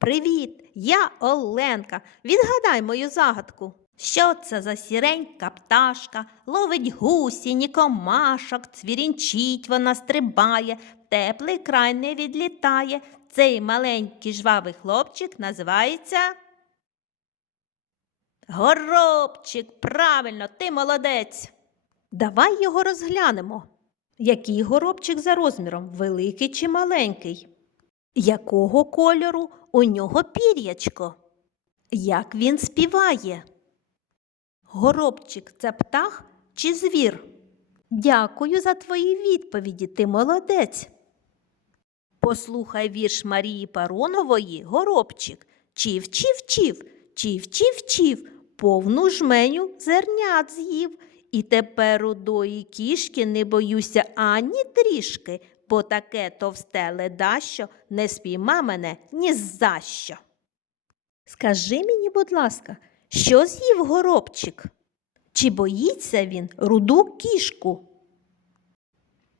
Привіт, я Оленка. Відгадай мою загадку. Що це за сіренька пташка, ловить гусіні комашок, цвірінчить вона стрибає, теплий край не відлітає. Цей маленький жвавий хлопчик називається. Горобчик, правильно, ти молодець. Давай його розглянемо. Який горобчик за розміром, великий чи маленький? Якого кольору у нього пір'ячко? Як він співає? Горобчик це птах чи звір? Дякую за твої відповіді, ти молодець. Послухай вірш Марії Паронової Горобчик. Чів, чів, чів, чів, чів, чів, повну жменю зернят з'їв. І тепер рудої кішки не боюся ані трішки, бо таке товсте ледащо не спійма мене ні за що. Скажи мені, будь ласка, що з'їв горобчик? Чи боїться він руду кішку?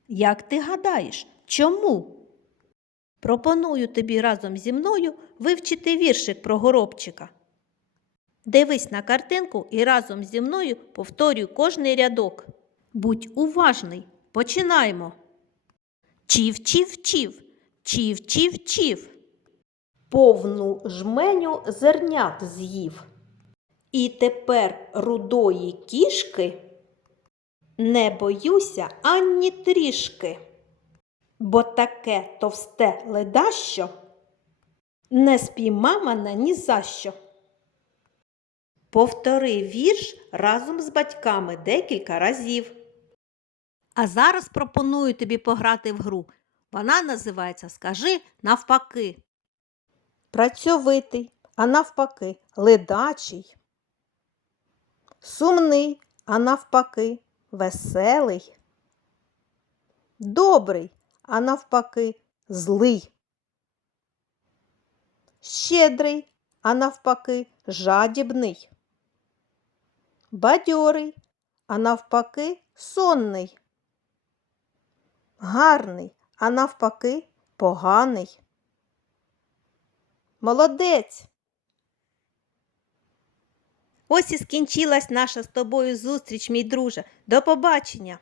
Як ти гадаєш, чому? Пропоную тобі разом зі мною вивчити віршик про горобчика. Дивись на картинку і разом зі мною повторюй кожний рядок. Будь уважний. Починаємо. Чів, чів, чів, чів, чів, чів. Повну жменю зернят з'їв. І тепер рудої кішки не боюся ані трішки, бо таке товсте ледащо не спійма мене ні за що. Повтори вірш разом з батьками декілька разів. А зараз пропоную тобі пограти в гру. Вона називається Скажи навпаки. Працьовитий, а навпаки, ледачий. Сумний, а навпаки, веселий. Добрий, а навпаки, злий. Щедрий, а навпаки, жадібний. Бадьорий, а навпаки, сонний. Гарний, а навпаки, поганий. Молодець. Ось і скінчилась наша з тобою зустріч, мій друже. До побачення.